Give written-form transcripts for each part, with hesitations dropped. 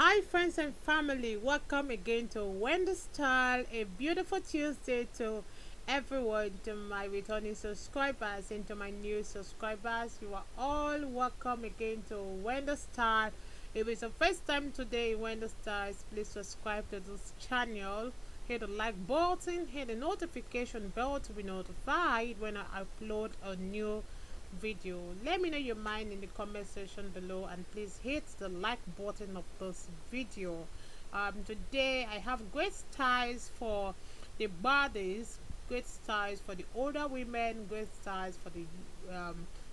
Hi friends and family, welcome again to Wendy Style. A beautiful Tuesday to everyone, to my returning subscribers and to my new subscribers. You are all welcome again to Wendy Style. If it's the first time today in Wendy Styles, please subscribe to this channel. Hit the like button, hit the notification bell to be notified when I upload a new video. Let me know your mind in the comment section below, and please hit the like button of this video. Today I have great styles for the bodies, great styles for the older women, great styles for the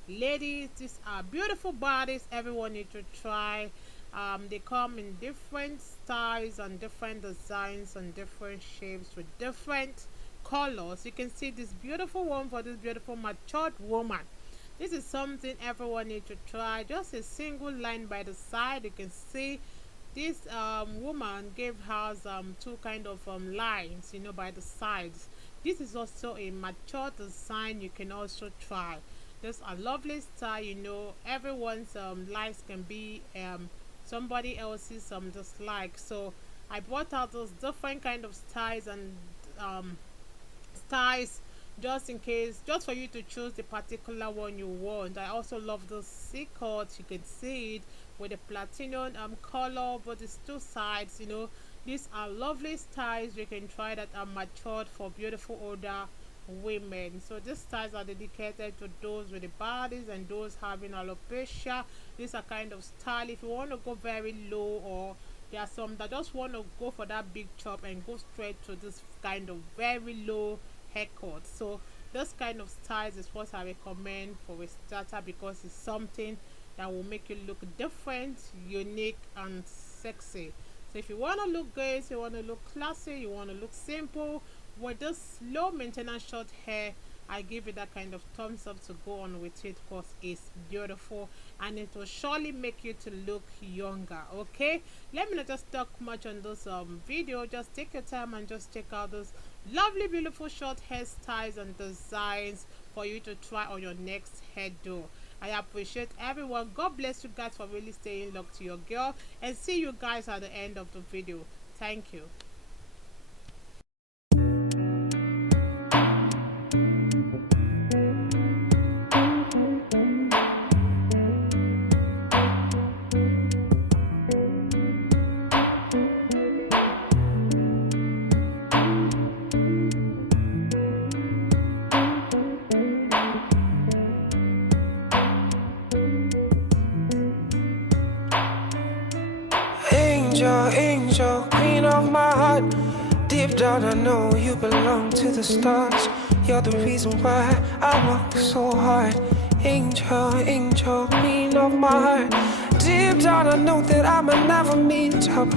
ladies. These are beautiful bodies everyone needs to try. They come in different styles and different designs and different shapes with different colors. You can see this beautiful one for this beautiful matured woman. This is something everyone needs to try. Just a single line by the side. You can see this woman gave us two kind of lines, by the sides. This is also a mature design you can also try. This a lovely style. Everyone's likes can be somebody else's dislike. So I brought out those different kind of styles and styles just in case, just for you to choose the particular one you want. I also love those C cuts. You can see it with the platinum color, but it's two sides. These are lovely styles. You can try that are matured for beautiful older women. So these styles are dedicated to those with the bodies and those having alopecia. These are kind of style if you want to go very low, or there are some that just want to go for that big chop and go straight to this kind of very low haircut. So this kind of styles is what I recommend for a starter, because it's something that will make you look different, unique and sexy. So if you want to look good, you want to look classy, you want to look simple with this low maintenance short hair, I give it that kind of thumbs up to go on with it, because it's beautiful and it will surely make you to look younger. Okay, let me not just talk much on this video. Just take your time and just check out those lovely beautiful short hairstyles and designs for you to try on your next hairdo. I appreciate everyone. God bless you guys for really staying locked to your girl, and see you guys at the end of the video. Thank you. Angel, queen of my heart. Deep down I know you belong to the stars. You're the reason why I work so hard. Angel, queen of my heart. Deep down I know that I might never meet up,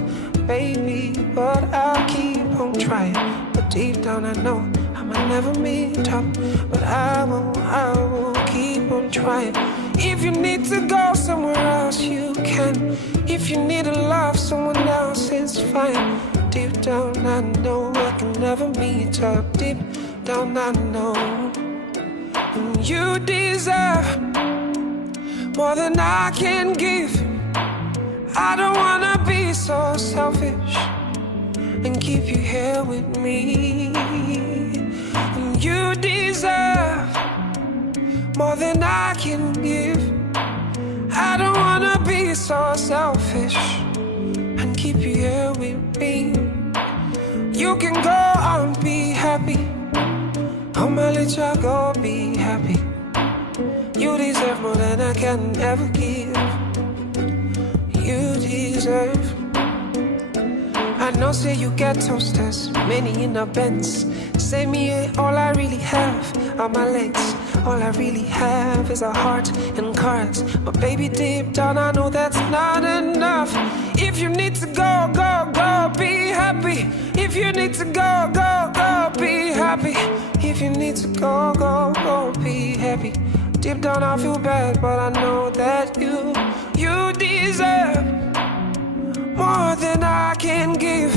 baby, but I'll keep on trying. But deep down I know I might never meet up, but I will keep on trying. If you need to go somewhere else, you can. If you need to love someone else, it's fine. Deep down I know I can never meet up. Deep down I know. And you deserve more than I can give. I don't wanna be so selfish and keep you here with me. And you deserve more than I can give. I don't wanna be so selfish and keep you here with me. You can go and be happy. Oh my little girl, be happy. You deserve more than I can ever give. You deserve. I know, say you get toasters, many in a Benz. Say me, all I really have are my legs. All I really have is a heart and cards. But baby, deep down I know that's not enough. If you need to go, go, go, be happy. If you need to go, go, go, be happy. If you need to go, go, go, be happy. Deep down I feel bad, but I know that you deserve more than I can give.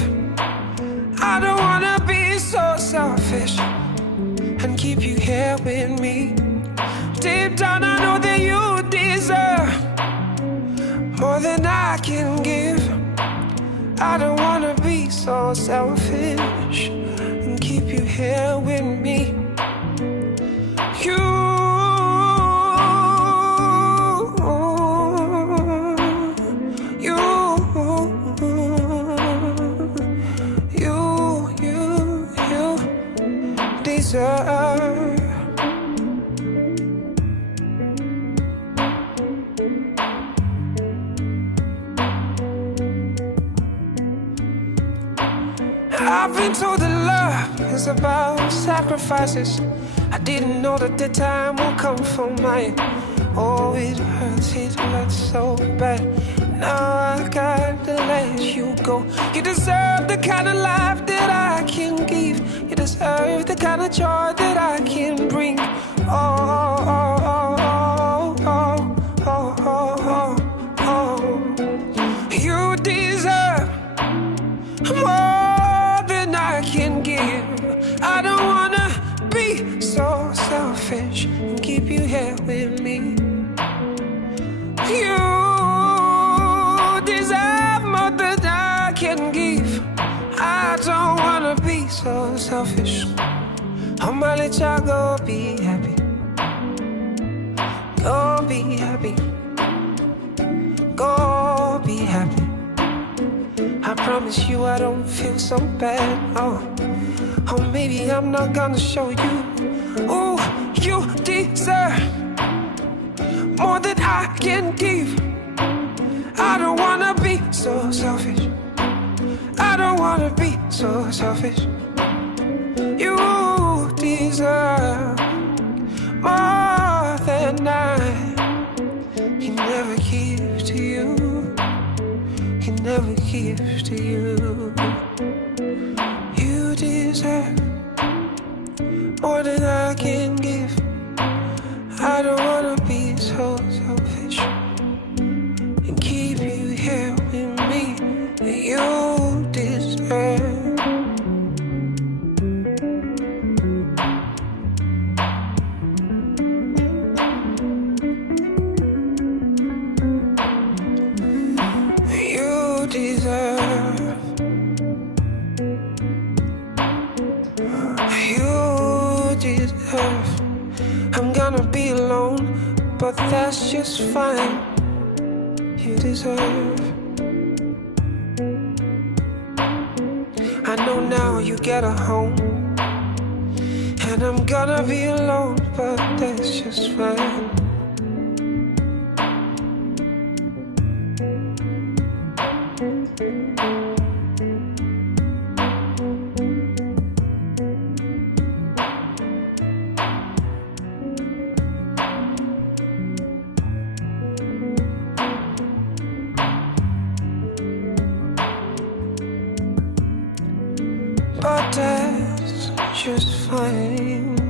I don't wanna be so selfish and keep you here with me. Deep down I know that you deserve more than I can give. I don't wanna be so selfish and keep you here with me. You, deserve. I've been told that love is about sacrifices. I didn't know that the time will come for mine. Oh, it hurts so bad. Now I gotta let you go. You deserve the kind of life that I can give. You deserve the kind of joy that I can bring. Oh, oh, oh, oh, oh, oh, oh, oh. You deserve more than I can give. I don't wanna be so selfish and keep you here with me. You deserve more than I can give. I don't wanna be so selfish. I'ma let y'all go be happy. Go be happy. Go be happy. I promise you I don't feel so bad. Oh, maybe I'm not gonna show you. Oh, you deserve more than I can give. I don't wanna be so selfish. I don't wanna be so selfish. You deserve more than I can never give to you. Can never give to you. You deserve more than I can give. I don't wanna be so selfish and keep you here with me. You deserve. You deserve. You deserve. I'm gonna be alone, but that's just fine. You deserve. I know now you get a home, and I'm gonna be alone, but that's just fine. But that's just fine.